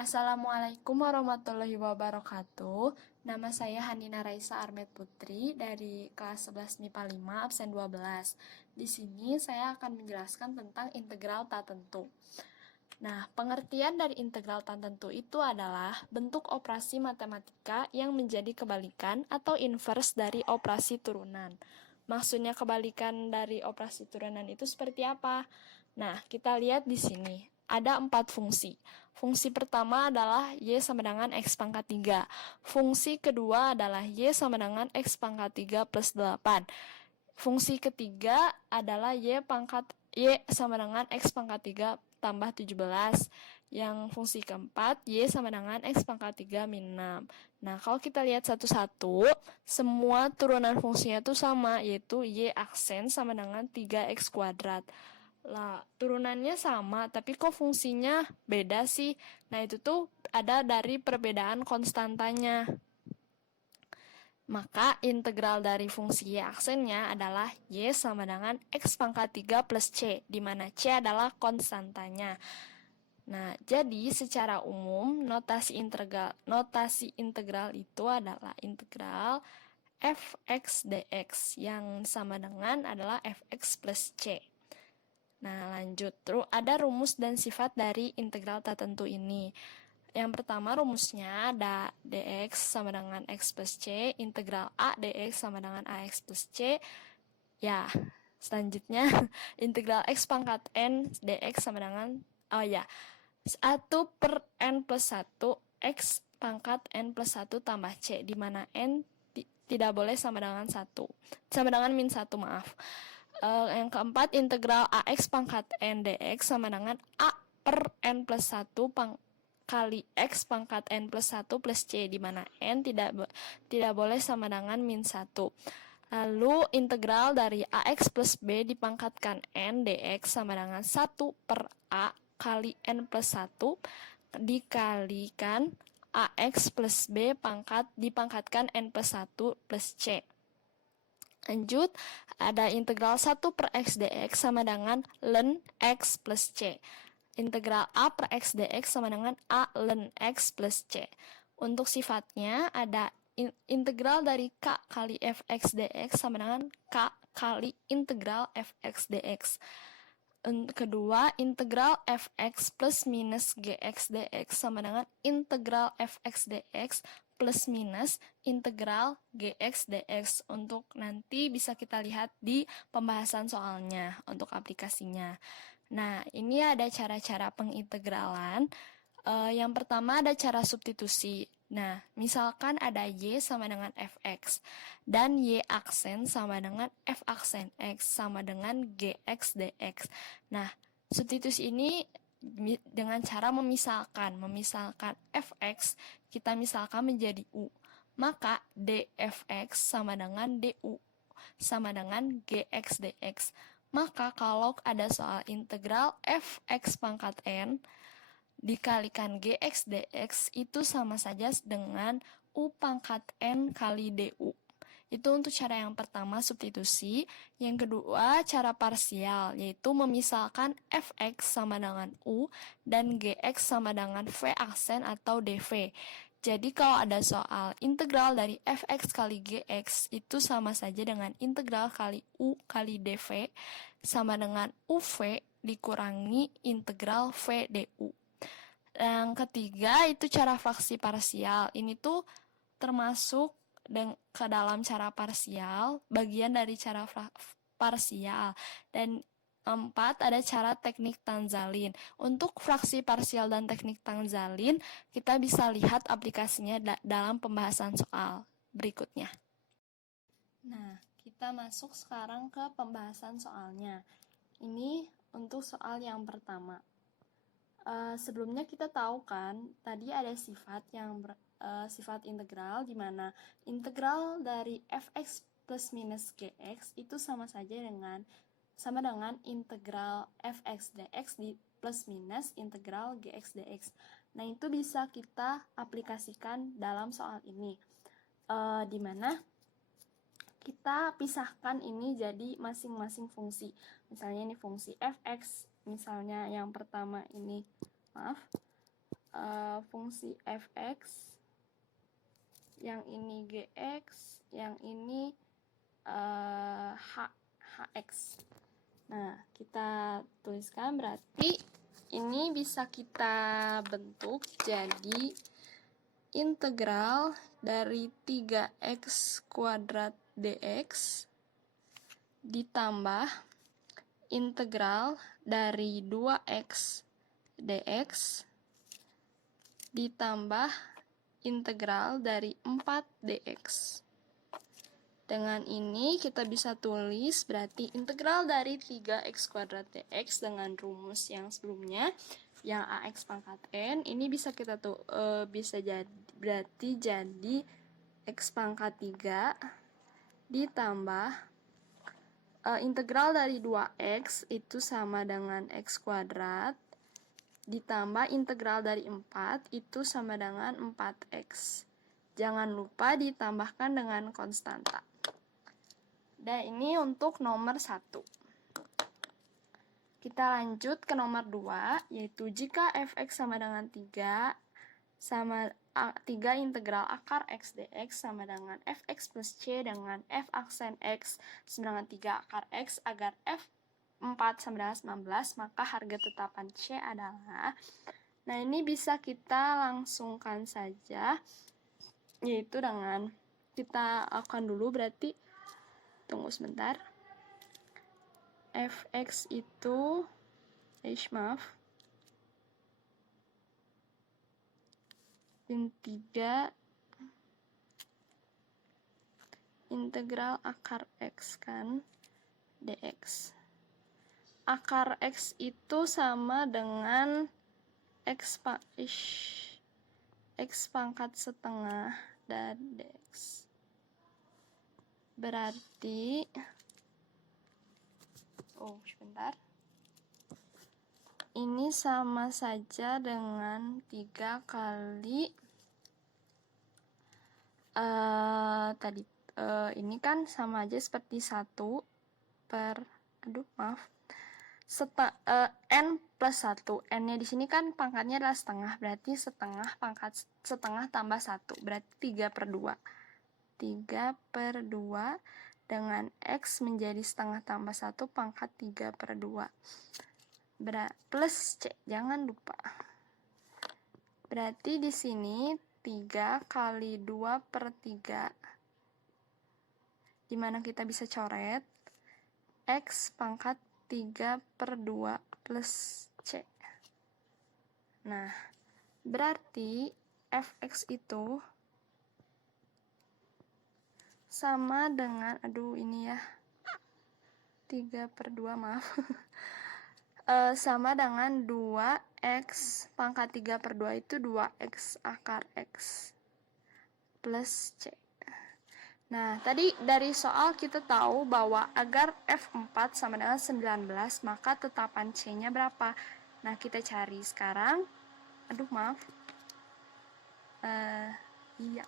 Assalamualaikum warahmatullahi wabarakatuh. Nama saya Hanina Raisa Armet Putri dari kelas 11 MIPA 5 absen 12. Di sini saya akan menjelaskan tentang integral tak tentu. Nah, pengertian dari integral tak tentu itu adalah bentuk operasi matematika yang menjadi kebalikan atau inverse dari operasi turunan. Maksudnya kebalikan dari operasi turunan itu seperti apa? Nah, kita lihat di sini. Ada 4 fungsi. Fungsi pertama adalah Y sama dengan X pangkat 3. Fungsi kedua adalah Y sama dengan X pangkat 3 plus 8. Fungsi ketiga adalah Y sama dengan X pangkat 3 tambah 17. Yang fungsi keempat, Y sama dengan X pangkat 3 min 6. Nah, kalau kita lihat satu-satu, semua turunan fungsinya itu sama, yaitu Y aksen sama dengan 3X kuadrat. Lah, turunannya sama, tapi kok fungsinya beda sih? Nah, itu tuh ada dari perbedaan konstantanya. Maka integral dari fungsi Y aksennya adalah Y sama dengan X pangkat 3 plus C, di mana C adalah konstantanya. Nah, jadi secara umum notasi integral itu adalah integral fx dx yang sama dengan adalah fx plus C. Nah, lanjut. Terus ada rumus dan sifat dari integral tak tentu ini. Yang pertama rumusnya ada dx sama dengan x plus c, integral a dx sama dengan ax plus c. Ya, selanjutnya integral x pangkat n dx sama dengan 1 per n plus 1 x pangkat n plus 1 tambah c, di mana n tidak boleh sama dengan 1. Sama dengan min 1, maaf. Yang keempat, integral ax pangkat n dx sama dengan a per n plus 1 kali x pangkat n plus 1 plus c, di mana n tidak boleh sama dengan min 1. Lalu integral dari ax plus b dipangkatkan n dx sama dengan 1 per a kali n plus 1 dikalikan ax plus b dipangkatkan n plus 1 plus c. Lanjut, ada integral 1 per x dx sama dengan ln x plus c. Integral a per x dx sama dengan a ln x plus c. Untuk sifatnya ada integral dari k kali fx dx sama dengan k kali integral fx dx. Kedua, integral fx plus minus gx dx sama dengan integral fx dx plus minus integral gx dx. Untuk nanti bisa kita lihat di pembahasan soalnya untuk aplikasinya. Nah, ini ada cara-cara pengintegralan. Yang pertama ada cara substitusi. Nah, misalkan ada Y sama dengan Fx dan Y aksen sama dengan F aksen X sama dengan Gx dx. Nah, substitusi ini dengan cara memisalkan Fx kita misalkan menjadi U. Maka dfx sama dengan du sama dengan Gx dx. Maka kalau ada soal integral Fx pangkat n dikalikan Gx dx itu sama saja dengan U pangkat N kali DU. Itu untuk cara yang pertama, substitusi. Yang kedua, cara parsial, yaitu memisalkan Fx sama dengan U dan Gx sama dengan V aksen atau dV. Jadi kalau ada soal integral dari Fx kali Gx itu sama saja dengan integral kali U kali dV sama dengan UV dikurangi integral V du. Yang ketiga itu cara fraksi parsial. Ini tuh termasuk ke dalam cara parsial, bagian dari cara parsial. Dan empat, ada cara teknik Tanzalin. Untuk fraksi parsial dan teknik Tanzalin, kita bisa lihat aplikasinya dalam pembahasan soal berikutnya. Nah, kita masuk sekarang ke pembahasan soalnya. Ini untuk soal yang pertama. Sebelumnya kita tahu kan, tadi ada sifat sifat integral, di mana integral dari fx plus minus gx itu sama dengan integral fx dx di plus minus integral gx dx. Nah, itu bisa kita aplikasikan dalam soal ini, di mana kita pisahkan ini jadi masing-masing fungsi. Misalnya ini fungsi fx, misalnya yang pertama ini fungsi fx, yang ini gx, yang ini hx. Nah, kita tuliskan, berarti ini bisa kita bentuk jadi integral dari 3x kuadrat dx ditambah integral dari 2x dx ditambah integral dari 4 dx. Dengan ini kita bisa tulis berarti integral dari 3x kuadrat dx dengan rumus yang sebelumnya, yang ax pangkat n, ini bisa kita berarti jadi x pangkat 3 ditambah integral dari 2x itu sama dengan x kuadrat ditambah integral dari 4 itu sama dengan 4x. Jangan lupa ditambahkan dengan konstanta. Dan ini untuk nomor 1. Kita lanjut ke nomor 2, yaitu jika fx sama dengan 3, sama 3 integral akar x dx sama dengan fx plus c dengan f aksen x sama dengan 3 akar x agar f4 sama dengan 19, maka harga tetapan c adalah, nah ini bisa kita langsungkan saja, yaitu dengan kita lakukan dulu, berarti tunggu sebentar. Fx itu maaf, min 3 integral akar x kan dx. Akar x itu sama dengan x pangkat setengah dan dx. Berarti sebentar. Ini sama saja dengan 3 kali tadi ini kan sama aja seperti 1 per n plus 1. N-nya di sini kan pangkatnya adalah setengah, berarti setengah tambah 1, berarti 3/2. 3/2 dengan x menjadi setengah tambah 1 pangkat 3/2. Plus c, jangan lupa. Berarti di sini 3 kali 2/3, dimana kita bisa coret x pangkat 3/2 plus c. Nah, berarti fx itu sama dengan, ini ya, 3/2, maaf. Sama dengan 2x pangkat 3/2 itu 2x akar x plus c. Nah, tadi dari soal kita tahu bahwa agar f4 sama dengan 19, maka tetapan c-nya berapa? Nah, kita cari sekarang. Maaf. Iya.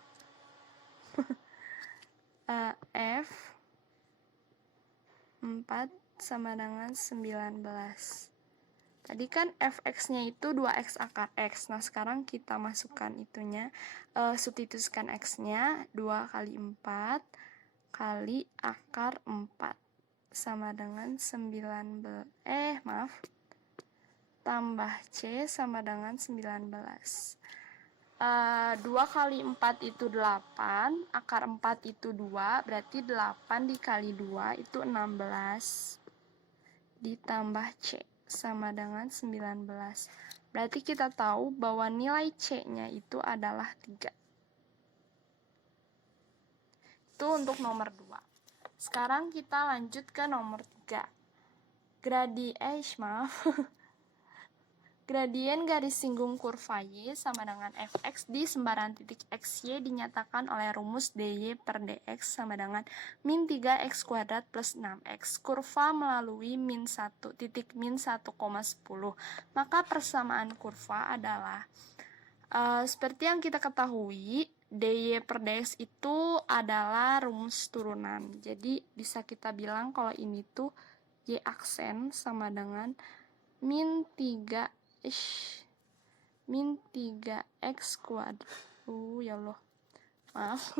F4 sama dengan 19. Tadi kan fx-nya itu 2x akar x. Nah, sekarang kita masukkan itunya, substitusikan x-nya 2 kali 4 kali akar 4 sama dengan 19. Tambah c sama dengan 19. 2 kali 4 itu 8, akar 4 itu 2, berarti 8 dikali 2 itu 16, ditambah c sama dengan 19. Berarti kita tahu bahwa nilai c-nya itu adalah 3. Itu untuk nomor 2. Sekarang kita lanjut ke nomor 3. Gradien garis singgung kurva y sama dengan fx di sembarang titik xy dinyatakan oleh rumus dy per dx sama dengan min 3x kuadrat plus 6x. Kurva melalui min 1, titik min 1,10. Maka persamaan kurva adalah seperti yang kita ketahui, dy per dx itu adalah rumus turunan. Jadi bisa kita bilang kalau ini tuh y aksen sama dengan min min 3x kuadrat. Ya Allah. Maaf.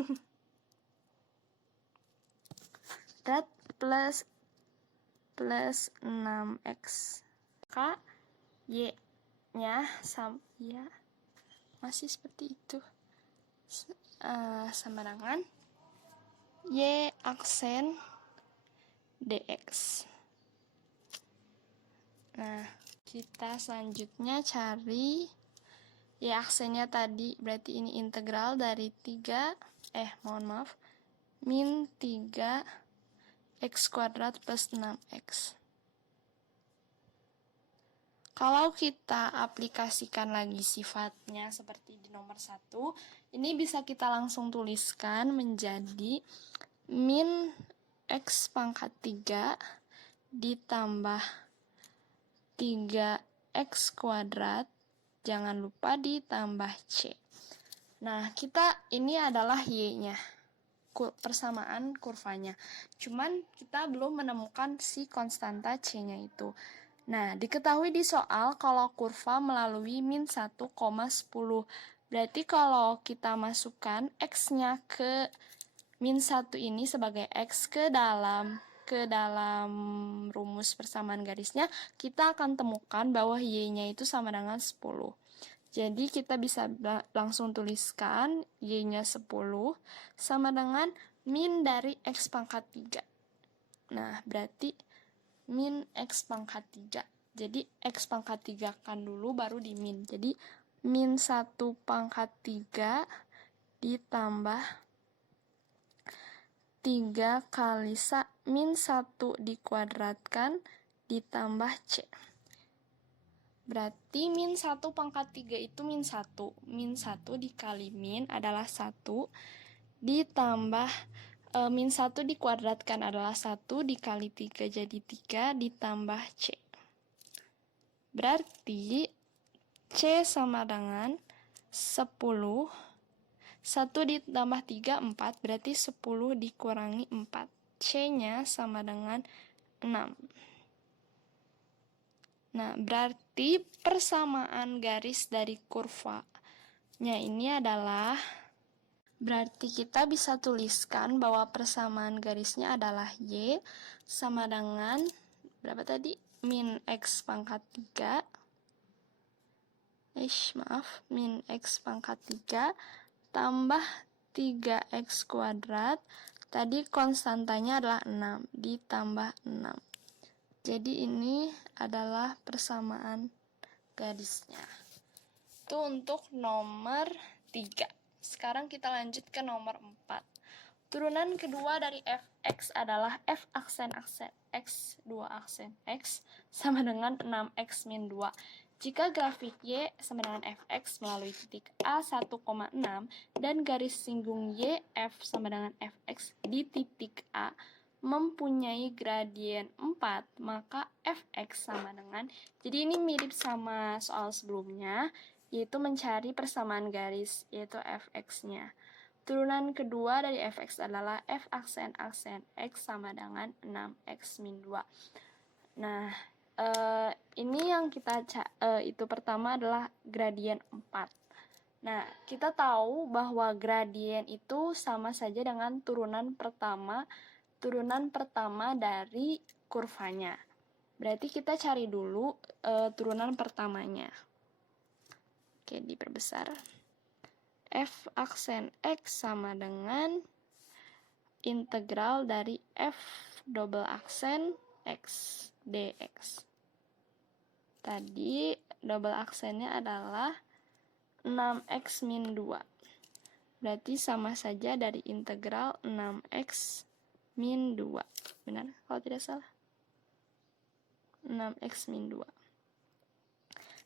Dat plus 6x. Maka y-nya ya masih seperti itu. Sama dengan y aksen dx. Nah, kita selanjutnya cari y aksennya tadi, berarti ini integral dari min 3x kuadrat plus 6x. Kalau kita aplikasikan lagi sifatnya seperti di nomor 1, ini bisa kita langsung tuliskan menjadi min x pangkat 3 ditambah 3x kuadrat, jangan lupa ditambah c. Nah, ini adalah y-nya, persamaan kurvanya. Cuman kita belum menemukan si konstanta c-nya itu. Nah, diketahui di soal kalau kurva melalui min 1,10. Berarti kalau kita masukkan x-nya ke min 1 ini sebagai x ke dalam rumus persamaan garisnya, kita akan temukan bahwa y-nya itu sama dengan 10. Jadi kita bisa langsung tuliskan y-nya 10 sama dengan min dari x pangkat 3. Nah, berarti min x pangkat 3. Jadi x pangkat 3 kan dulu baru di min. Jadi min 1 pangkat 3 ditambah 3 kali min 1 dikuadratkan ditambah c. Berarti min 1 pangkat 3 itu min 1. Min 1 dikali min adalah 1 ditambah min 1 dikuadratkan adalah 1 dikali 3 jadi 3 ditambah c. Berarti c sama dengan 10. 1 ditambah 3, 4. Berarti 10 dikurangi 4. C-nya sama dengan 6. Nah, berarti persamaan garis dari kurvanya ini adalah, berarti kita bisa tuliskan bahwa persamaan garisnya adalah y sama dengan, berapa tadi? Min x pangkat 3. Min x pangkat 3 tambah 3x kuadrat. Tadi konstantanya adalah 6, ditambah 6. Jadi ini adalah persamaan garisnya. Itu untuk nomor 3. Sekarang kita lanjut ke nomor 4. Turunan kedua dari fx adalah f aksen x, 2 aksen x, sama dengan 6x min 2. Jika grafik y sama dengan fx melalui titik A 1,6 dan garis singgung y f sama dengan fx di titik A mempunyai gradien 4, maka fx sama dengan, jadi ini mirip sama soal sebelumnya, yaitu mencari persamaan garis, yaitu fx-nya. Turunan kedua dari fx adalah f aksen x sama dengan 6x min 2. Nah, ini yang kita itu pertama adalah gradien 4. Nah, kita tahu bahwa gradien itu sama saja dengan turunan pertama dari kurvanya. Berarti kita cari dulu turunan pertamanya. Oke, diperbesar. F aksen x sama dengan integral dari f double aksen x dx. Tadi double aksennya adalah 6x min 2. Berarti sama saja dari integral 6x min 2. Benar kalau tidak salah? 6x min 2.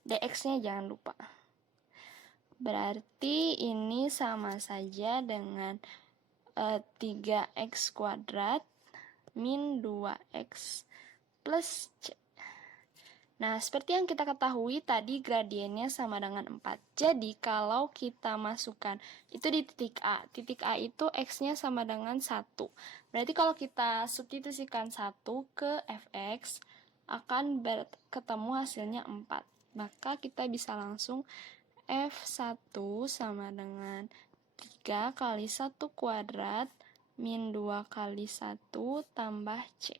dx-nya jangan lupa. Berarti ini sama saja dengan 3x kuadrat min 2x plus c. Nah, seperti yang kita ketahui tadi gradiennya sama dengan 4. Jadi, kalau kita masukkan, itu di titik A. Titik A itu x-nya sama dengan 1. Berarti kalau kita substitusikan 1 ke fx, akan ketemu hasilnya 4. Maka kita bisa langsung F1 sama dengan 3 kali 1 kuadrat min 2 kali 1 tambah C.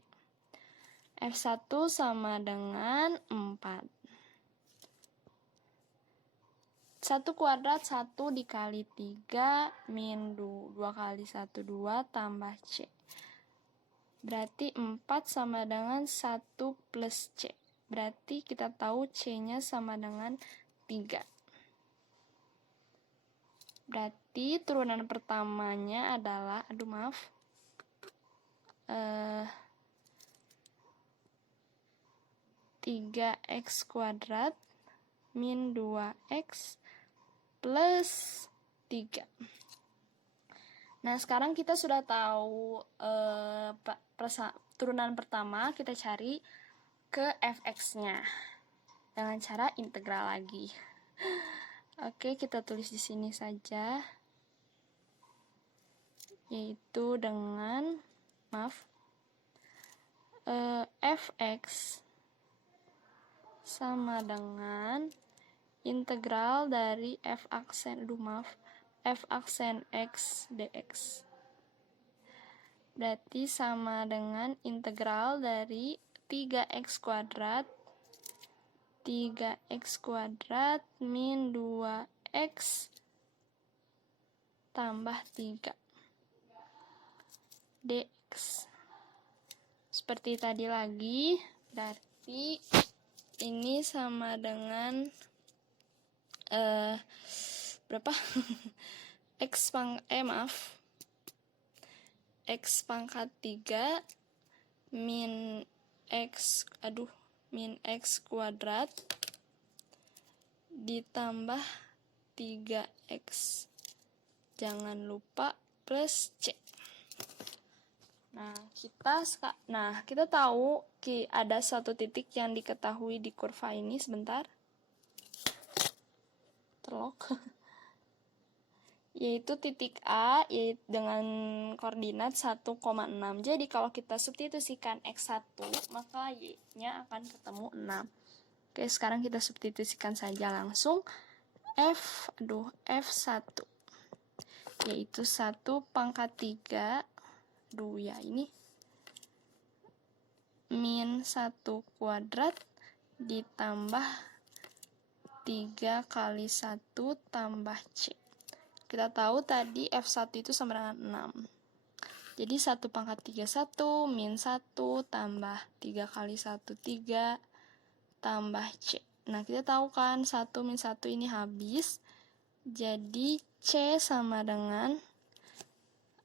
F1 sama dengan 4. 1 kuadrat 1 dikali 3 min 2 kali 1 2 tambah C. Berarti 4 sama dengan 1 plus C. Berarti kita tahu C-nya sama dengan 3. Berarti turunan pertamanya adalah, 3x kuadrat min 2x plus 3. Nah, sekarang kita sudah tahu turunan pertama, kita cari ke fx-nya dengan cara integral lagi. Oke, kita tulis di sini saja, yaitu dengan fx sama dengan integral dari f aksen x dx. Berarti sama dengan integral dari 3x kuadrat min 2x tambah 3 dx. Seperti tadi lagi, berarti ini sama dengan berapa? X pangkat 3 min x kuadrat ditambah 3x. Jangan lupa plus C. Nah, kita tahu ada satu titik yang diketahui di kurva ini. Sebentar. Terlock. Yaitu titik A dengan koordinat 1,6. Jadi kalau kita substitusikan X1, maka Y-nya akan ketemu 6. Oke, sekarang kita substitusikan saja langsung F1, yaitu 1 pangkat 3, min 1 kuadrat ditambah 3 kali 1 tambah C. Kita tahu tadi F1 itu sama dengan 6. Jadi 1 pangkat 3 1 min 1 tambah 3 kali 1 3 tambah C. Nah, kita tahu kan 1 min 1 ini habis. Jadi C sama dengan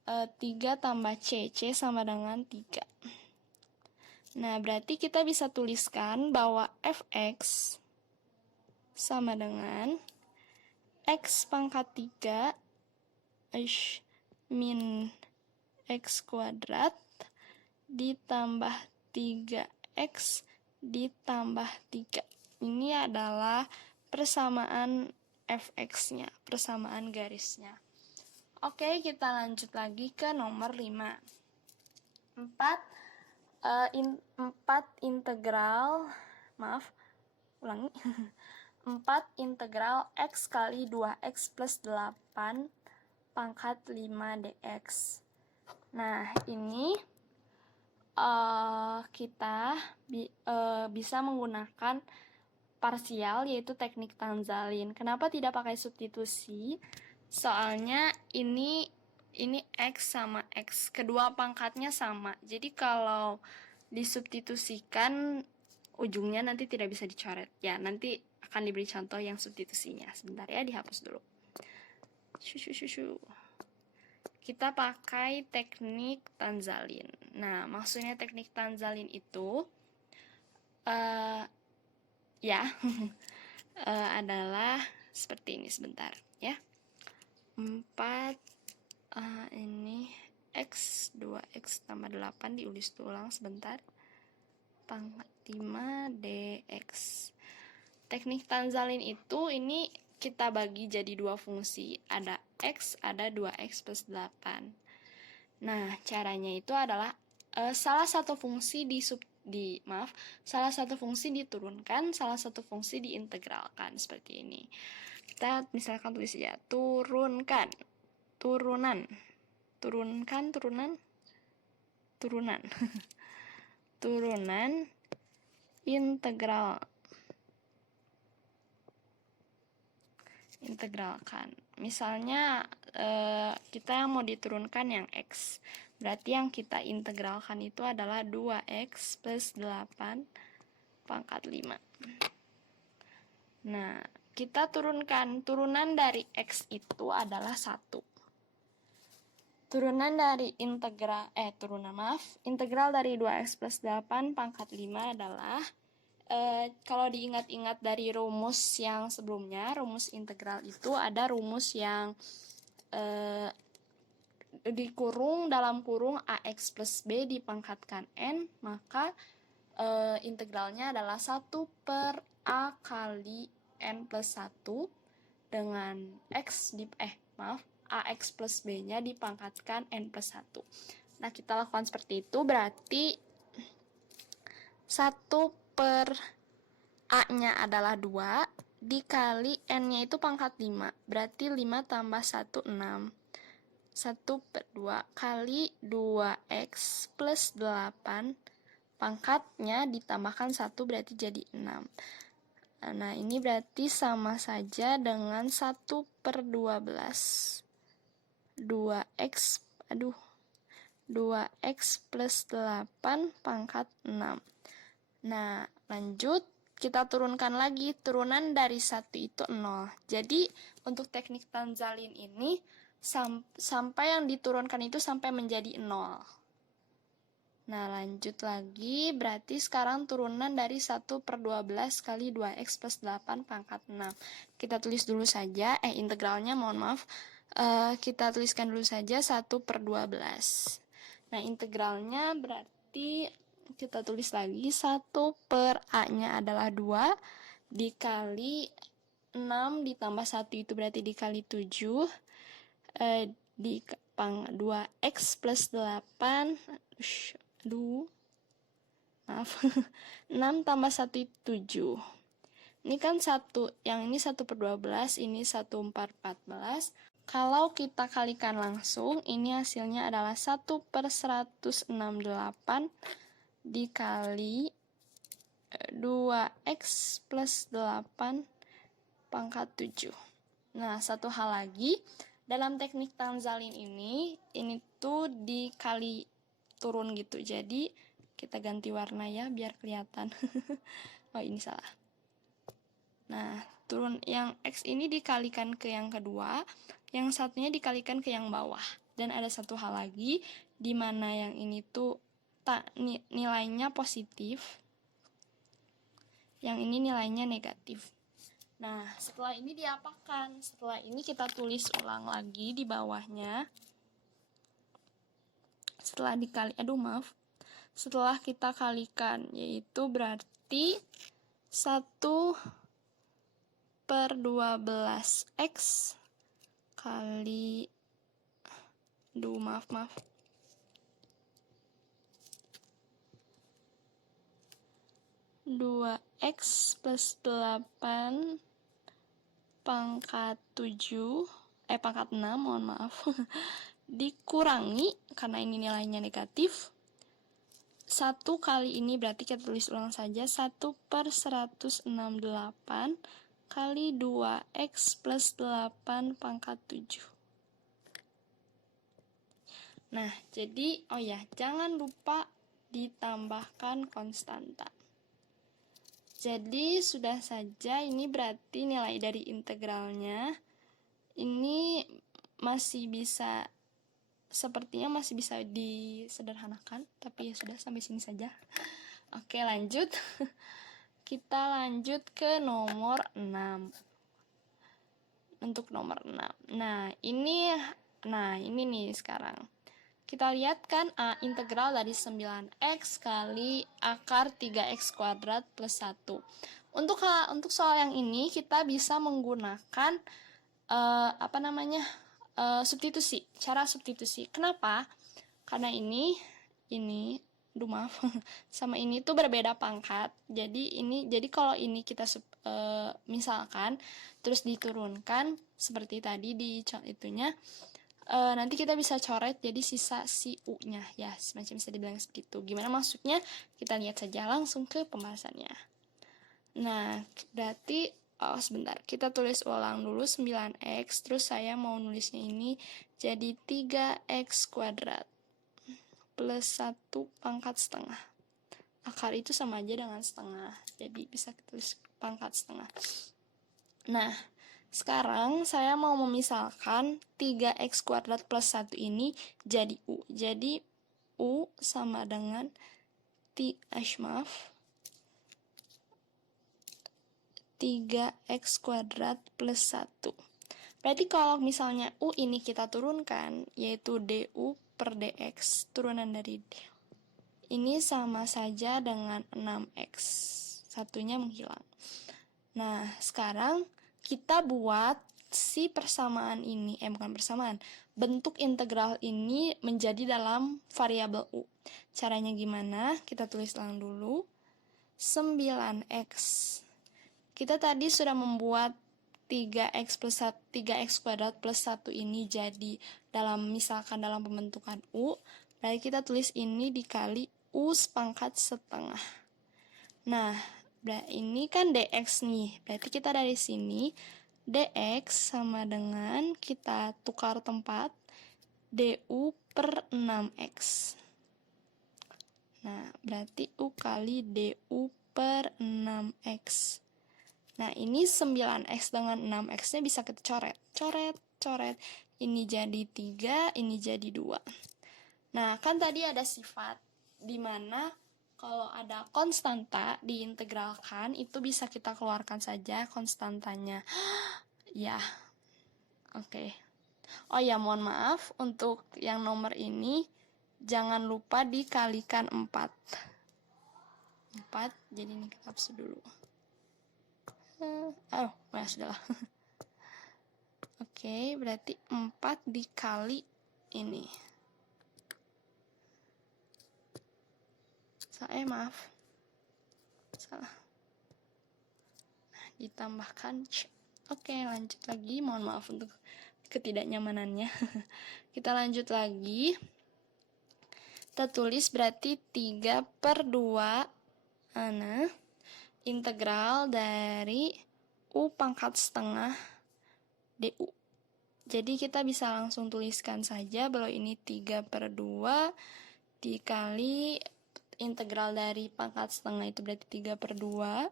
3 tambah C. C sama dengan 3. Nah, berarti kita bisa tuliskan bahwa Fx sama dengan X pangkat 3 min X kuadrat ditambah 3X ditambah 3. Ini adalah persamaan Fx-nya, persamaan garisnya. Oke, kita lanjut lagi ke nomor 5. 4 integral X kali 2X plus 8 pangkat 5 dx. Nah, ini kita bisa menggunakan parsial, yaitu teknik Tanzalin. Kenapa tidak pakai substitusi? Soalnya ini X sama X, kedua pangkatnya sama. Jadi kalau disubstitusikan, ujungnya nanti tidak bisa dicoret. Ya, nanti akan diberi contoh yang substitusinya. Sebentar ya, dihapus dulu. Kita pakai teknik Tanzalin. Nah, maksudnya teknik Tanzalin itu adalah seperti ini. Sebentar ya. 4 ini X 2X tambah 8 diulis ulang sebentar. Pangkat 5 dx. Teknik Tanzalin itu ini kita bagi jadi dua fungsi, ada X, ada 2X plus 8. Nah, caranya itu adalah salah satu fungsi salah satu fungsi diturunkan, salah satu fungsi diintegralkan seperti ini. Kita misalkan tulis ya, turunan, turunan integralkan. Misalnya kita mau diturunkan yang X. Berarti yang kita integralkan itu adalah 2X plus 8 pangkat 5. Nah, kita turunkan. Turunan dari X itu adalah 1. Turunan dari integral dari 2X plus 8 pangkat 5 adalah kalau diingat-ingat dari rumus yang sebelumnya, rumus integral itu ada rumus yang dikurung dalam kurung AX plus B dipangkatkan N, maka integralnya adalah 1 per A kali N plus 1 dengan AX plus B-nya dipangkatkan N plus 1. Nah, kita lakukan seperti itu, berarti 1 per A-nya adalah 2, dikali N-nya itu pangkat 5, berarti 5 tambah 1, 6. 1 per 2 kali 2X plus 8, pangkatnya ditambahkan 1, berarti jadi 6. Nah, ini berarti sama saja dengan 1 per 12. 2X plus 8 pangkat 6. Nah, lanjut, kita turunkan lagi. Turunan dari 1 itu 0. Jadi, untuk teknik Tanzalin ini, sampai yang diturunkan itu sampai menjadi 0. Nah, lanjut lagi, berarti sekarang turunan dari 1 per 12 kali 2X plus 8 pangkat 6. Kita tulis dulu saja, integralnya mohon maaf. Kita tuliskan dulu saja 1 per 12. Nah, integralnya berarti kita tulis lagi 1 per A-nya adalah 2, dikali 6 ditambah 1 itu berarti dikali 7, 2X plus 8, 6 tambah 1 itu 7. Ini kan 1, yang ini 1 per 12, ini 1 per 14. Kalau kita kalikan langsung, ini hasilnya adalah 1 per 168 dikali 2X plus 8 pangkat 7. Nah, satu hal lagi, dalam teknik Tanzalin ini tuh dikali turun gitu. Jadi, kita ganti warna ya, biar kelihatan. Oh, ini salah. Nah, turun yang X ini dikalikan ke yang kedua, yang satunya dikalikan ke yang bawah. Dan ada satu hal lagi, di mana yang ini tuh nilainya positif, yang ini nilainya negatif. Nah, setelah ini diapakan? Setelah ini kita tulis ulang lagi di bawahnya. Setelah kita kalikan, yaitu berarti 1 per 12X kali 2X plus 8 pangkat 6, mohon maaf, dikurangi, karena ini nilainya negatif, 1 kali ini berarti kita tulis ulang saja, 1 per 168 kali 2X plus 8 pangkat 7. Nah, jadi, jangan lupa ditambahkan konstanta. Jadi, sudah saja, ini berarti nilai dari integralnya. Ini sepertinya masih bisa disederhanakan, tapi ya sudah, sampai sini saja. Oke, lanjut. Kita lanjut ke nomor 6. Untuk nomor 6. Nah, ini nih sekarang. Kita lihat kan integral dari 9X kali akar 3X kuadrat plus 1. Untuk soal yang ini kita bisa menggunakan substitusi, cara substitusi. Kenapa? Karena ini Aduh maaf, sama ini tuh berbeda pangkat. Jadi kalau ini kita misalkan terus diturunkan seperti tadi di itunya, nanti kita bisa coret jadi sisa si U-nya ya, semacam bisa dibilang seperti itu. Gimana maksudnya? Kita lihat saja langsung ke pembahasannya. Nah, berarti sebentar, kita tulis ulang dulu 9x, terus saya mau nulisnya ini jadi 3x kuadrat plus 1 pangkat setengah. Akar itu sama aja dengan setengah, jadi bisa tulis pangkat setengah. Nah, sekarang saya mau memisalkan 3x kuadrat plus 1 ini jadi U. Jadi U sama dengan 3x kuadrat plus 1. Berarti kalau misalnya U ini kita turunkan, yaitu du per dx, turunan dari du. Ini sama saja dengan 6x. Satunya menghilang. Nah, sekarang kita buat si persamaan ini, bukan persamaan, bentuk integral ini menjadi dalam variabel U. Caranya gimana? Kita tulis ulang dulu. 9x. Kita tadi sudah membuat 3x kuadrat plus 1 ini jadi misalkan dalam pembentukan U, berarti kita tulis ini dikali U sepangkat setengah. Nah, ini kan dx nih, berarti kita dari sini dx sama dengan kita tukar tempat du per 6x. Nah, berarti U kali du per 6x. Nah, ini 9x dengan 6x-nya bisa kita coret. Coret. Ini jadi 3, ini jadi 2. Nah, kan tadi ada sifat di mana kalau ada konstanta diintegralkan, itu bisa kita keluarkan saja konstantanya. Ya, oke. Oh ya, mohon maaf, untuk yang nomor ini, jangan lupa dikalikan 4. 4, jadi ini kita hapus dulu. Ya sudahlah. Oke, berarti 4 dikali ini. Maaf. Salah. Nah, ditambahkan C. Oke, lanjut lagi. Mohon maaf untuk ketidaknyamanannya. Kita lanjut lagi. Kita tulis berarti 3 per 2 integral dari U pangkat setengah du. Jadi kita bisa langsung tuliskan saja bahwa ini 3 per 2 dikali integral dari pangkat setengah itu berarti 3 per 2.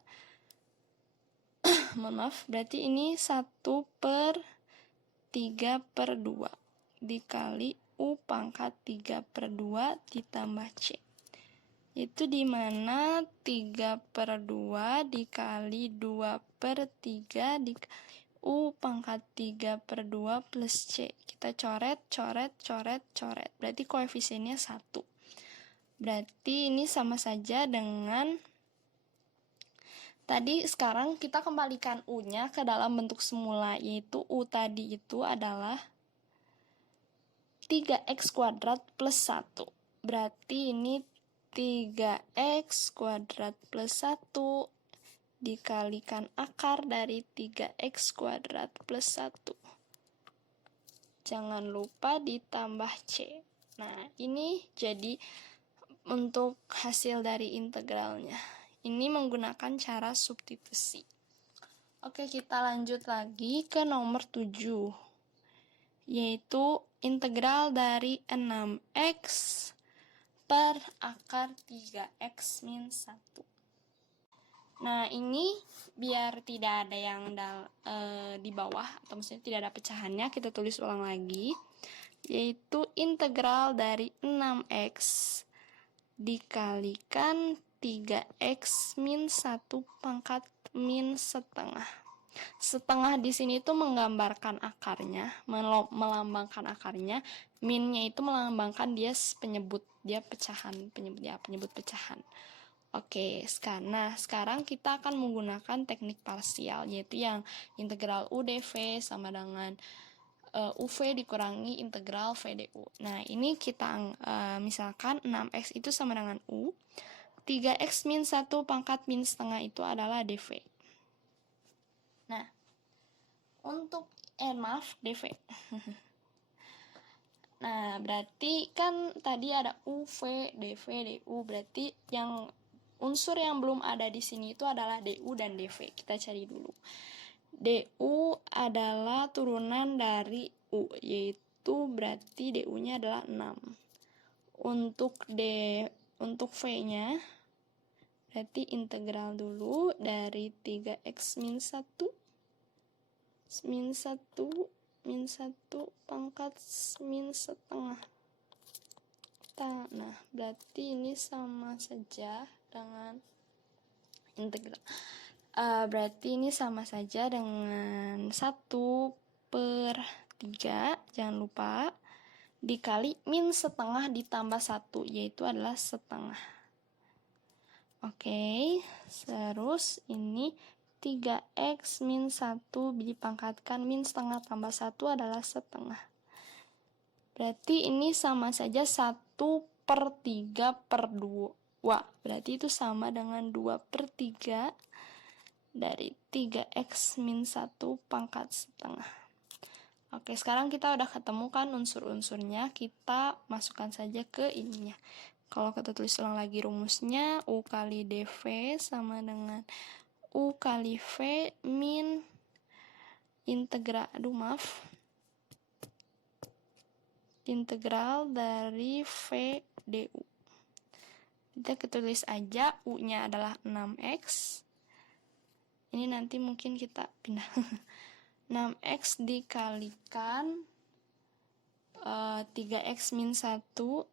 Mohon maaf, berarti ini 1 per 3 per 2 dikali U pangkat 3 per 2 ditambah C. Itu dimana 3 per 2 dikali 2 per 3 dikali U pangkat 3 per 2 plus C. Kita coret. Berarti koefisiennya 1. Berarti ini sama saja dengan tadi. Sekarang kita kembalikan U-nya ke dalam bentuk semula, yaitu U tadi itu adalah 3x kuadrat plus 1. Berarti ini 3x kuadrat plus 1 dikalikan akar dari 3x kuadrat plus 1. Jangan lupa ditambah C. Nah, ini jadi untuk hasil dari integralnya. Ini menggunakan cara substitusi. Oke, kita lanjut lagi ke nomor 7. Yaitu integral dari 6x per akar 3x min 1. Nah, ini biar tidak ada yang di bawah, atau maksudnya tidak ada pecahannya, kita tulis ulang lagi. Yaitu integral dari 6x dikalikan 3x min 1 pangkat min setengah. Setengah di sini itu menggambarkan akarnya, melambangkan akarnya. Minnya itu melambangkan dia penyebut pecahan. Oke, sekarang kita akan menggunakan teknik parsial, yaitu yang integral UdV sama dengan UV dikurangi integral V du. Nah, ini kita misalkan 6x itu sama dengan U. 3x min 1 pangkat min setengah itu adalah dV. Nah, untuk maaf, dV. Nah, berarti kan tadi ada UV, dV, du. Berarti yang unsur yang belum ada di sini itu adalah du dan dV. Kita cari dulu. du adalah turunan dari u, yaitu berarti du-nya adalah 6. Untuk V-nya berarti integral dulu dari 3x min 1 pangkat min setengah. Nah, berarti ini sama saja dengan integral. Berarti ini sama saja dengan 1/3, jangan lupa, dikali min setengah ditambah 1, yaitu adalah setengah. Oke, terus ini 3x min 1 dipangkatkan min setengah tambah 1 adalah setengah. Berarti ini sama saja 1/3/2. Berarti itu sama dengan 2/3 dari 3x min 1 pangkat setengah. Oke, sekarang kita udah ketemu kan unsur-unsurnya, kita masukkan saja ke ininya. Kalau kita tulis ulang lagi rumusnya, U kali dV sama dengan U kali V min integral dari V du. Kita tulis aja, U-nya adalah 6x. Ini nanti mungkin kita pindah. 6x dikalikan 3x min 1,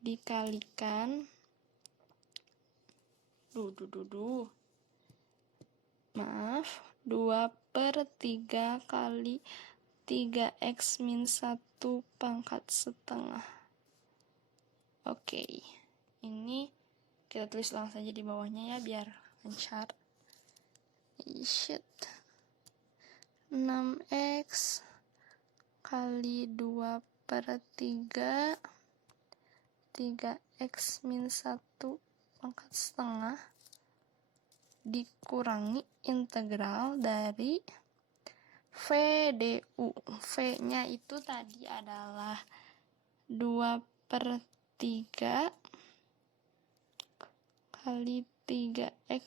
dikalikan 2/3 kali 3x min 1 pangkat setengah. Oke, ini kita tulis langsung saja di bawahnya ya, biar lancar. 6x kali 2/3 3x min 1 pangkat setengah dikurangi integral dari V du. V-nya itu tadi adalah 2/3 kali 3x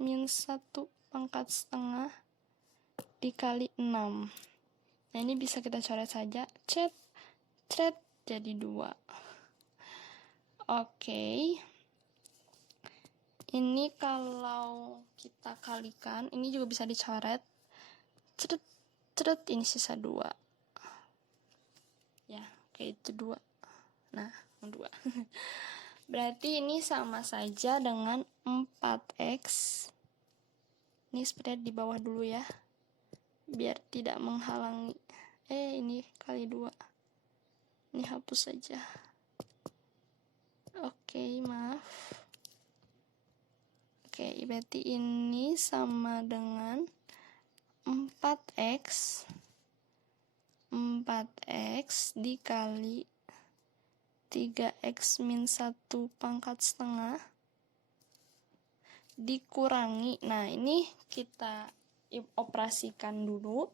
min 1 pangkat setengah dikali 6. Nah, ini bisa kita coret saja. Cet, jadi 2. Oke. Ini kalau kita kalikan, ini juga bisa dicoret. Cet, ini sisa 2. Ya, oke, itu 2. Nah, 2. Berarti ini sama saja dengan 4x. Ini seperti di bawah dulu ya, biar tidak menghalangi. Ini kali 2. Ini hapus saja. Oke, maaf. Oke, berarti ini sama dengan 4x dikali 3x min 1 pangkat setengah dikurangi. Nah, ini kita operasikan dulu.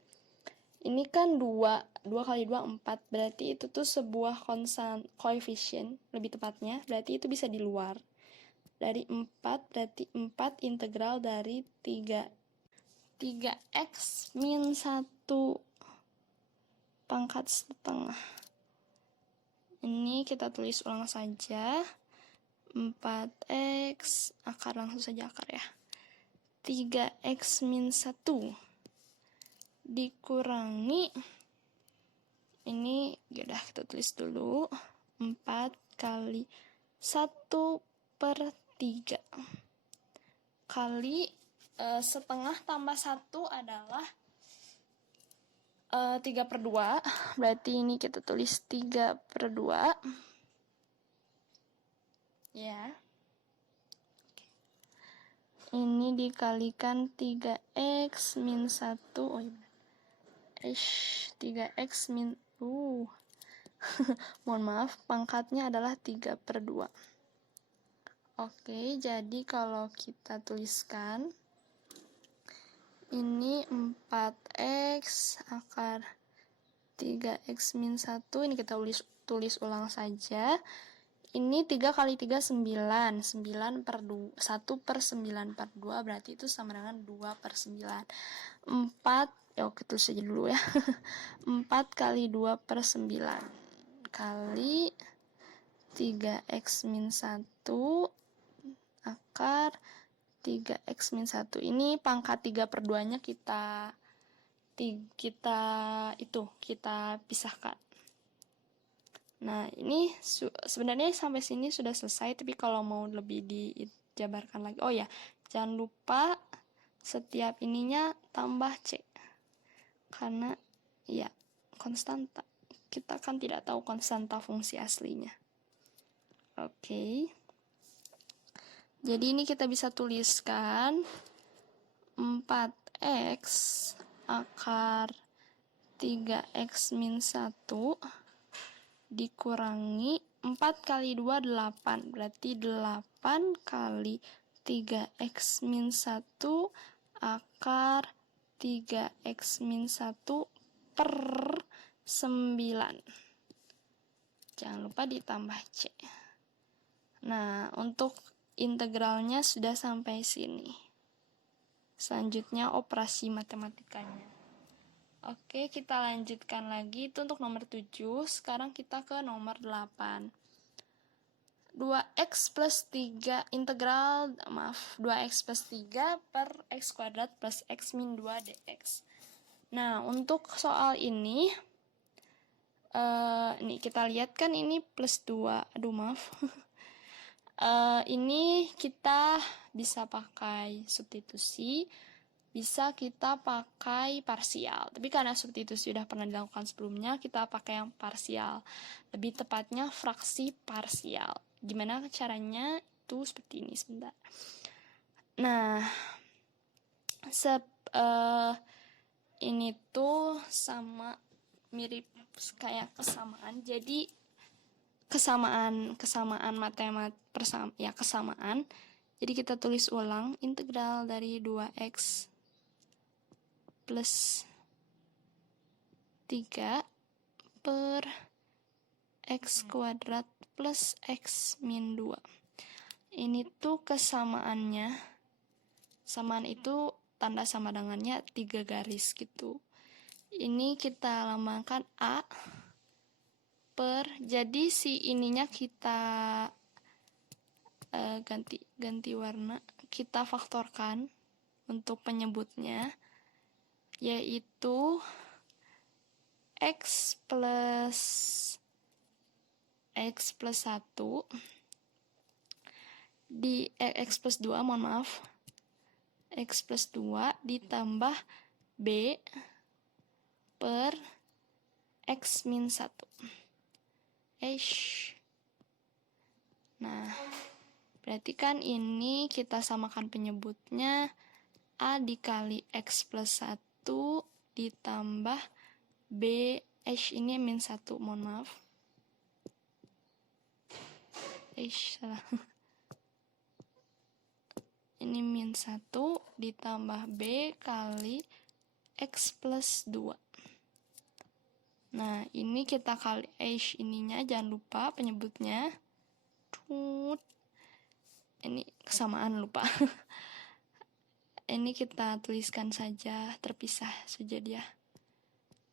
Ini kan 2 kali 2, 4. Berarti itu tuh sebuah konstan, koefisien, lebih tepatnya. Berarti itu bisa di luar. Dari 4, berarti 4 integral dari 3x min 1 pangkat setengah. Ini kita tulis ulang saja. 4x, langsung saja akar ya. 3x min 1 dikurangi, ini yaudah kita tulis dulu, 4 kali 1/3 kali setengah tambah 1 adalah 3/2. Berarti ini kita tulis 3/2 ya. Ini dikalikan 3x min 1, 3x min mohon maaf, pangkatnya adalah 3/2. Oke, jadi kalau kita tuliskan ini 4x akar 3x min 1, ini kita tulis ulang saja. Ini 3 kali 3 9, 9/2, 1/9/2 berarti itu sama dengan 2/9. 4, oke tulis saja dulu ya. 4 kali 2/9 kali 3x min 1 akar 3x min 1. Ini pangkat 3/2-nya kita pisahkan. Nah, ini sebenarnya sampai sini sudah selesai, tapi kalau mau lebih dijabarkan lagi, oh ya, jangan lupa setiap ininya tambah C. Karena ya, konstanta. Kita kan tidak tahu konstanta fungsi aslinya. Oke. Jadi ini kita bisa tuliskan 4x akar 3x min 1 dikurangi 4 kali 2 8, berarti 8 kali 3x min 1 akar 3x min 1 per 9. Jangan lupa ditambah C. Nah, untuk integralnya sudah sampai sini. Selanjutnya operasi matematikanya. Oke, kita lanjutkan lagi. Itu untuk nomor 7. Sekarang kita ke nomor 8. 2x plus 3 integral, 2x plus 3 per x kuadrat plus x min 2 dx. Nah, untuk soal ini, nih kita lihat kan ini plus 2. Aduh, maaf. Ini kita bisa pakai substitusi, bisa kita pakai parsial. Tapi karena substitusi sudah pernah dilakukan sebelumnya, kita pakai yang parsial. Lebih tepatnya fraksi parsial. Gimana caranya? Itu seperti ini, sebentar. Nah, ini tuh sama mirip kayak kesamaan. Jadi kesamaan matematik kesamaan. Jadi kita tulis ulang integral dari 2x plus 3 per x kuadrat plus x min 2. Ini tuh kesamaannya. Samaan itu tanda sama dengannya 3 garis gitu. Ini kita lambangkan A per, jadi si ininya kita ganti warna, kita faktorkan untuk penyebutnya, yaitu x plus 1 di x plus 2, mohon maaf, x plus 2 ditambah b per x min 1. Nah, berarti kan ini kita samakan penyebutnya A dikali X plus 1 ditambah B, ini min 1, mohon maaf. Salah. Ini min 1 ditambah B kali X plus 2. Nah, ini kita kali ininya, jangan lupa penyebutnya. Ini kesamaan, lupa. Ini kita tuliskan saja terpisah saja dia.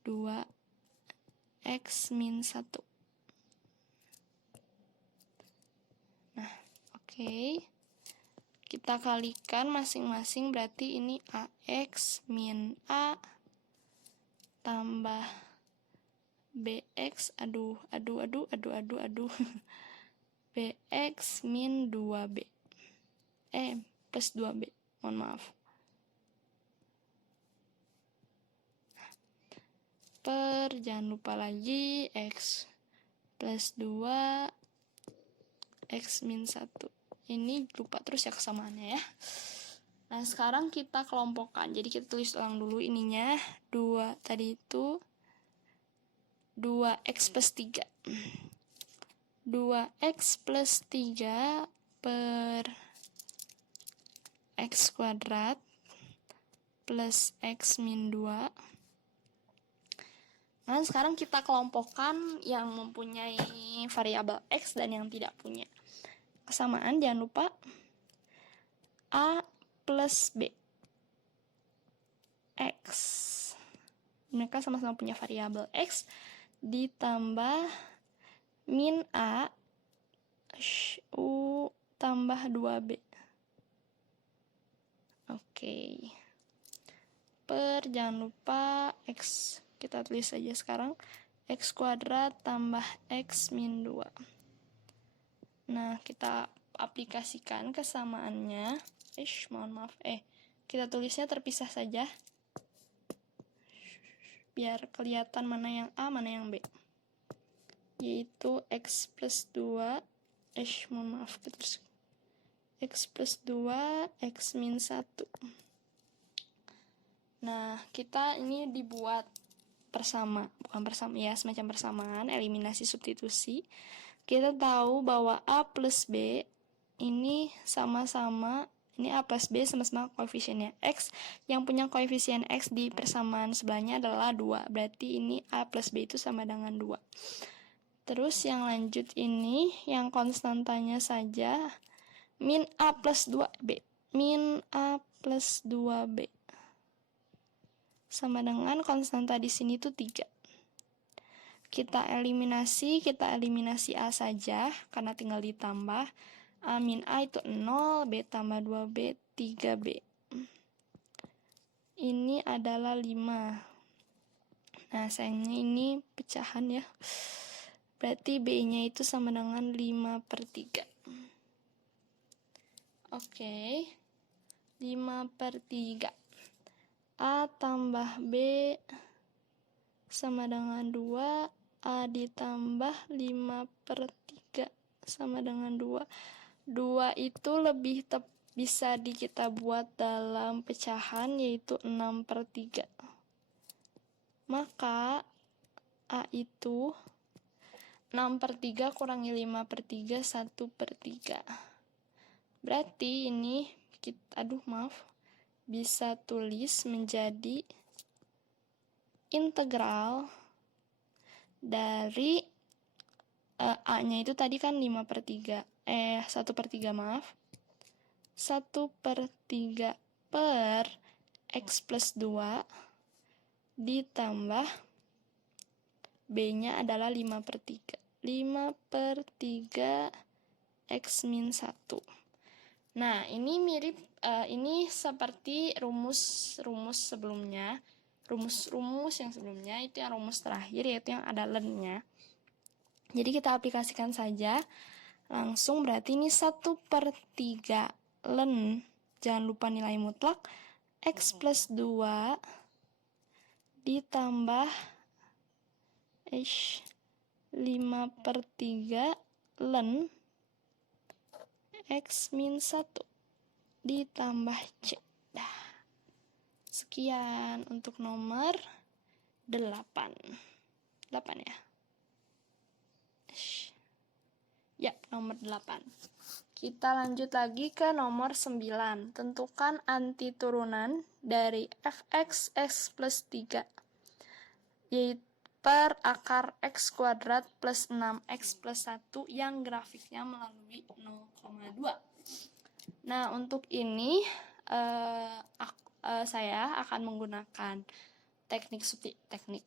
2x min 1. Nah, oke. Kita kalikan masing-masing, berarti ini ax min a tambah bx, bx min 2b. Plus 2b, mohon maaf. Per, jangan lupa lagi, x plus 2, x min 1. Ini lupa terus ya kesamaannya ya. Nah, sekarang kita kelompokkan. Jadi kita tulis ulang dulu ininya, 2 tadi itu 2x plus 3. 2x plus 3 per x kuadrat plus x min 2. Nah, sekarang kita kelompokkan yang mempunyai variabel x dan yang tidak punya. Kesamaan jangan lupa A plus B x. Mereka sama-sama punya variabel x ditambah min A U tambah 2B. Oke. Per jangan lupa x. Kita tulis saja sekarang x kuadrat tambah x min 2. Nah, kita aplikasikan kesamaannya. Mohon maaf. Kita tulisnya terpisah saja. Biar kelihatan mana yang A, mana yang B. Yaitu x plus 2. Mohon maaf. X plus 2, x min 1. Nah, kita ini dibuat bukan bersama ya, semacam persamaan, eliminasi substitusi. Kita tahu bahwa A plus B ini sama-sama, ini A plus B sama-sama koefisiennya X, yang punya koefisien X di persamaan sebelahnya adalah 2, berarti ini A plus B itu sama dengan 2. Terus yang lanjut ini, yang konstantanya saja, min A plus 2B, min A plus 2B. Sama dengan konstanta di sini tuh 3. Kita eliminasi A saja, karena tinggal ditambah. A min A itu 0, B tambah 2B, 3B. Ini adalah 5. Nah, sayangnya ini pecahan ya. Berarti B-nya itu sama dengan 5/3. Oke. 5/3. A tambah B sama dengan 2, A ditambah 5/3 sama dengan 2. 2 itu lebih bisa kita buat dalam pecahan, yaitu 6/3. Maka A itu 6/3 kurangi 5/3, 1/3. Berarti ini bisa tulis menjadi integral dari A-nya itu tadi kan 1/3 maaf. 1/3 per X plus 2 ditambah B-nya adalah 5/3. 5/3 X min 1. Nah, ini mirip, ini seperti rumus sebelumnya. Rumus yang sebelumnya itu yang rumus terakhir, yaitu yang ada len-nya. Jadi kita aplikasikan saja langsung, berarti ini 1/3 len, jangan lupa nilai mutlak, X plus 2 ditambah 5/3 len X min 1 ditambah C. Sekian untuk nomor 8. 8 ya. Ya, nomor 8. Kita lanjut lagi ke nomor 9. Tentukan antiturunan dari fx x plus 3, yaitu per akar x kuadrat plus 6x plus 1 yang grafiknya melalui 0,2. Nah, untuk ini saya akan menggunakan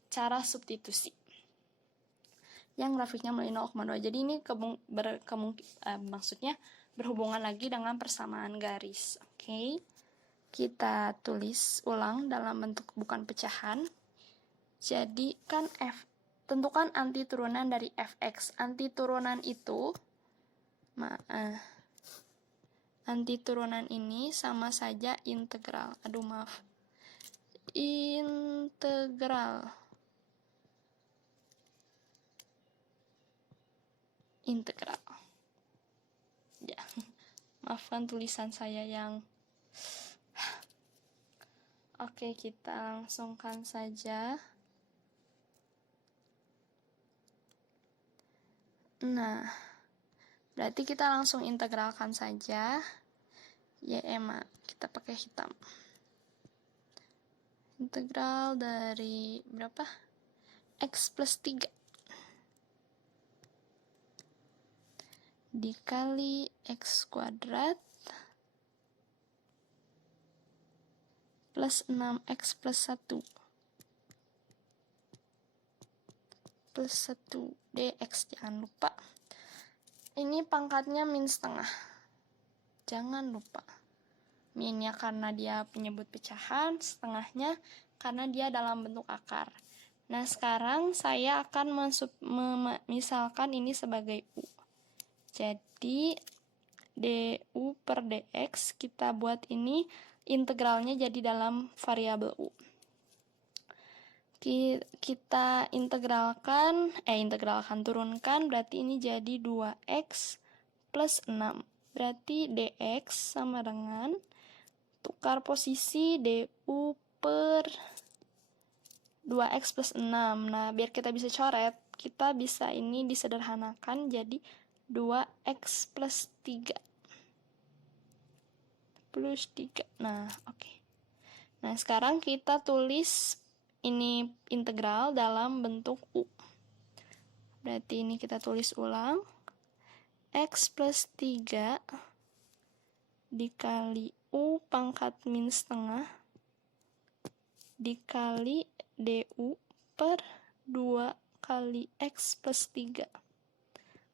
cara substitusi yang grafiknya melalui 0,2. Jadi ini maksudnya berhubungan lagi dengan persamaan garis. Oke. Kita tulis ulang dalam bentuk bukan pecahan. Jadi kan tentukan antiturunan dari fx. Antiturunan itu antiturunan ini sama saja integral. Integral. Ya. Maafkan tulisan saya yang Oke, kita langsungkan saja. Nah, berarti kita langsung integralkan saja. Kita pakai hitam. Integral dari berapa? X plus 3 dikali X kuadrat plus 6X plus 1 plus 1 dx, jangan lupa. Ini pangkatnya min setengah. Jangan lupa. Minnya karena dia penyebut pecahan, setengahnya karena dia dalam bentuk akar. Nah, sekarang saya akan misalkan ini sebagai U. Jadi, du per dx kita buat ini integralnya jadi dalam variabel U. Kita integralkan turunkan, berarti ini jadi 2x plus 6. Berarti dx sama dengan, tukar posisi, du per 2x plus 6. Nah, biar kita bisa coret, kita bisa ini disederhanakan jadi 2x plus 3. Plus 3. Nah, oke. Nah, sekarang kita tulis ini integral dalam bentuk U. Berarti ini kita tulis ulang. X plus 3 dikali U pangkat min setengah dikali du per 2 kali X plus 3.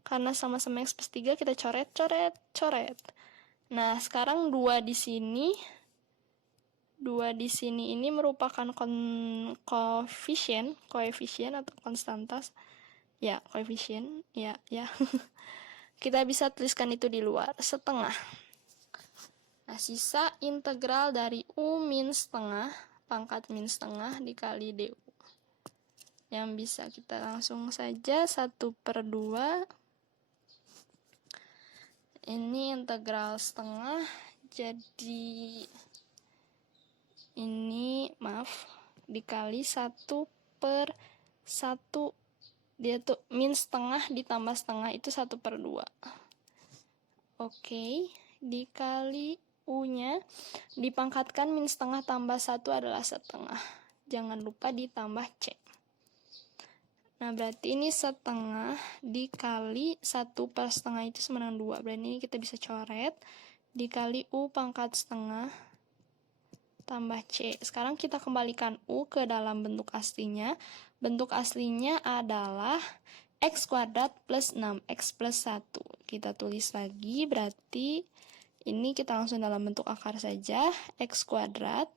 Karena sama-sama X plus 3, kita coret. Nah, sekarang 2 di sini ini merupakan koefisien atau konstantas. Ya, koefisien. Ya. Kita bisa tuliskan itu di luar, setengah. Nah, sisa integral dari U min setengah, pangkat min setengah dikali du. Yang bisa kita langsung saja 1/2. Ini integral setengah, jadi ini dikali 1/1. Dia tuh min setengah ditambah setengah itu 1/2. Oke, dikali U-nya dipangkatkan min setengah tambah 1 adalah setengah. Jangan lupa ditambah C. Nah, berarti ini setengah dikali 1/setengah itu sama dengan 2. Berarti ini kita bisa coret. Dikali U pangkat setengah tambah C. Sekarang kita kembalikan U ke dalam bentuk aslinya. Bentuk aslinya adalah X kuadrat plus 6X plus 1. Kita tulis lagi, berarti ini kita langsung dalam bentuk akar saja. X kuadrat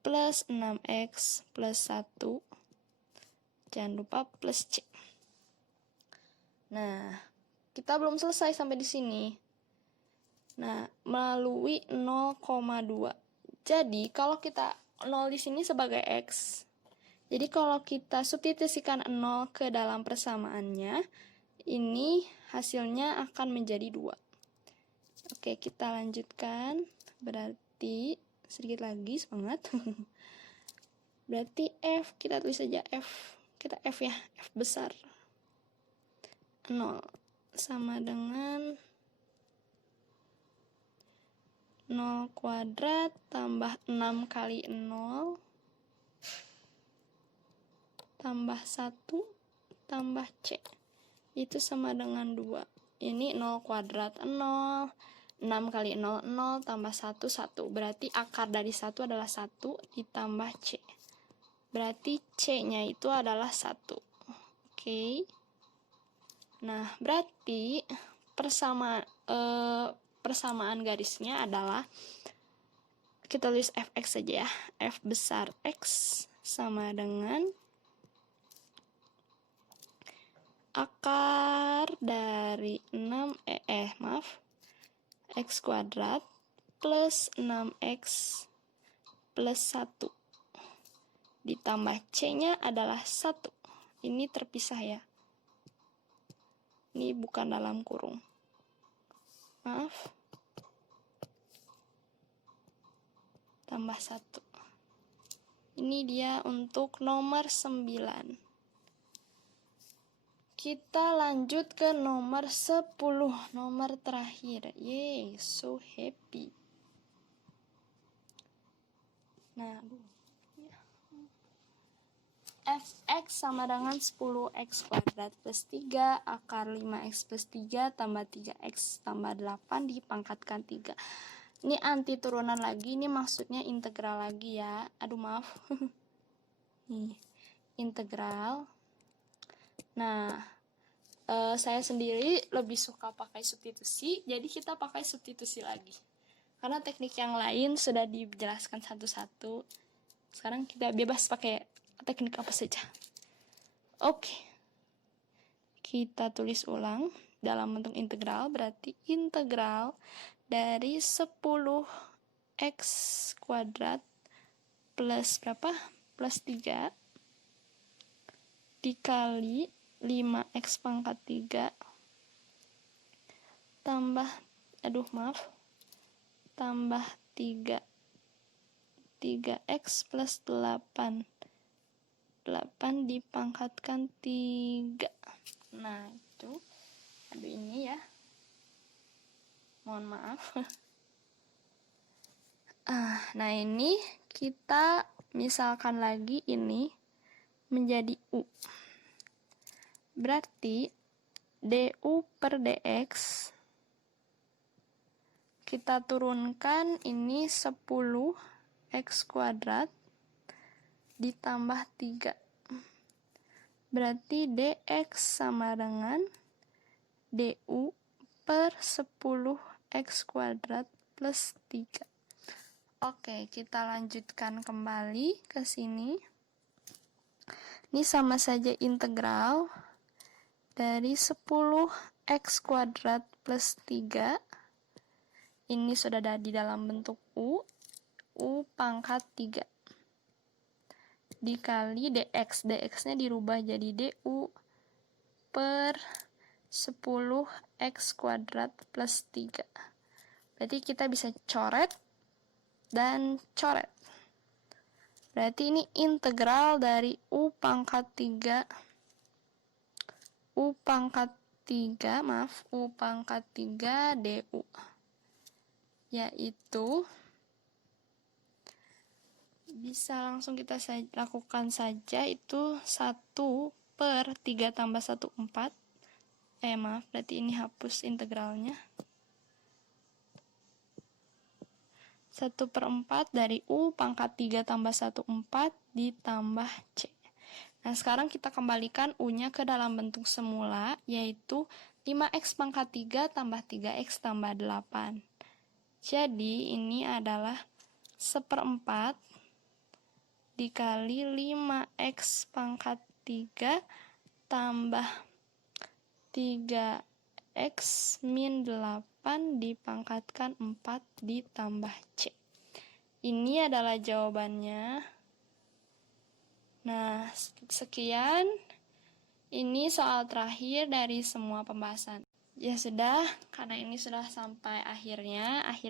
plus 6X plus 1. Jangan lupa plus C. Nah, kita belum selesai sampai di sini. Nah, melalui 0,2. Jadi, kalau kita 0 di sini sebagai X. Jadi, kalau kita substitusikan 0 ke dalam persamaannya, ini hasilnya akan menjadi 2. Oke, kita lanjutkan. Berarti, sedikit lagi, semangat. Berarti F, kita tulis saja F. Kita F ya, F besar. 0 sama dengan 0 kuadrat tambah 6 kali 0 tambah 1 tambah C. Itu sama dengan 2. Ini 0 kuadrat 0. 6 kali 0, 0 tambah 1, 1. Berarti akar dari 1 adalah 1 ditambah C. Berarti C-nya itu adalah 1. Oke. Nah, berarti persamaan garisnya adalah, kita tulis fx saja ya. F besar x sama dengan akar dari x kuadrat plus 6x plus 1 ditambah C-nya adalah 1. Ini terpisah ya. Ini bukan dalam kurung. Tambah 1. Ini dia untuk nomor 9. Kita lanjut ke nomor 10, nomor terakhir. Yeay, so happy. Nah, fx sama dengan 10x kuadrat plus 3 akar 5x plus 3 tambah 3x tambah 8 dipangkatkan 3. Ini anti turunan lagi, ini maksudnya integral lagi ya. Aduh maaf. Nih, integral. Nah, saya sendiri lebih suka pakai substitusi, jadi kita pakai substitusi lagi. Karena teknik yang lain sudah dijelaskan satu-satu. Sekarang kita bebas pakai teknik apa saja. Oke. Kita tulis ulang dalam bentuk integral, berarti integral dari 10x kuadrat plus berapa? Plus 3 dikali 5x pangkat 3 tambah, tambah 3x plus 8 dipangkatkan 3. Nah itu, ini ya, mohon maaf. Nah ini kita misalkan lagi ini menjadi U. Berarti du per dx kita turunkan ini 10x kuadrat ditambah 3. Berarti dx sama dengan du per 10x kuadrat plus 3. Oke, kita lanjutkan kembali ke sini. Ini sama saja integral dari 10x kuadrat plus 3. Ini sudah ada di dalam bentuk U pangkat 3. Dikali dx. Dx-nya dirubah jadi du per 10x kuadrat plus 3. Berarti kita bisa coret dan coret. Berarti ini integral dari U pangkat 3 du. Yaitu bisa langsung kita lakukan saja, itu 1 per 3 tambah 1, 4. Berarti ini hapus integralnya. 1/4 dari U pangkat 3 tambah 1, 4 ditambah C. Nah, sekarang kita kembalikan U-nya ke dalam bentuk semula, yaitu 5x pangkat 3 tambah 3x tambah 8. Jadi, ini adalah 1/4 dikali 5x pangkat 3 tambah 3x min 8 dipangkatkan 4 ditambah C. Ini adalah jawabannya. Nah, sekian. Ini soal terakhir dari semua pembahasan. Ya sudah, karena ini sudah sampai akhir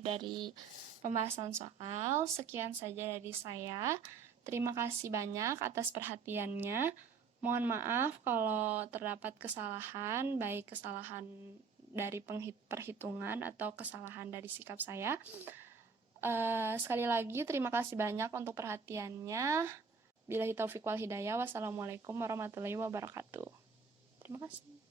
dari pembahasan soal. Sekian saja dari saya. Terima kasih banyak atas perhatiannya. Mohon maaf kalau terdapat kesalahan, baik kesalahan dari perhitungan atau kesalahan dari sikap saya. Sekali lagi terima kasih banyak untuk perhatiannya. Billahi taufiq wal hidayah. Wassalamualaikum warahmatullahi wabarakatuh. Terima kasih.